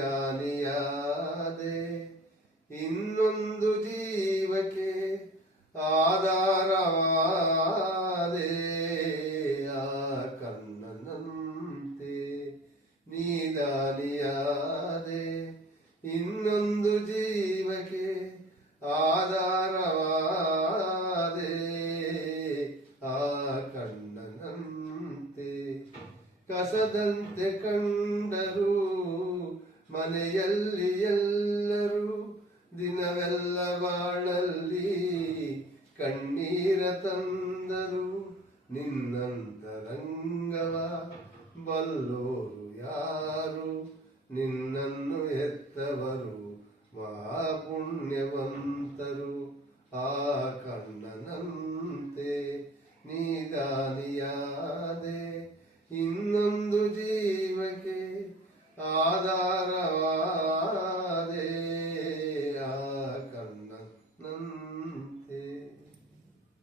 ದಾನಿಯಾದೆ ಇನ್ನೊಂದು ಜೀವಕ್ಕೆ ಆಧಾರವಾದೆ. ಆ ಕಣ್ಣನಂತೆ ನೀ ದಾನಿಯಾದೆ ಇನ್ನೊಂದು ಜೀವಕ್ಕೆ ಆಧಾರವಾದೆ. ಆ ಕಣ್ಣನಂತೆ ಕಸದಂತೆ ಕಂಡರೂ ಮನೆಯಲ್ಲಿ ಎಲ್ಲರೂ ದಿನವೆಲ್ಲ ಬಾಳಲ್ಲಿ ಕಣ್ಣೀರ ತಂದರು. ನಿನ್ನಂತರಂಗವ ಬಲ್ಲೋರು ಯಾರು? ನಿನ್ನನ್ನು ಎತ್ತವರು ಮಹಾಪುಣ್ಯವಂತರು. ಆ ಕಣ್ಣನಂತೆ ನೀದಾನಿಯಾದೆ ಇನ್ನೊಂದು ಜೀವಕ್ಕೆ ಆಧಾರ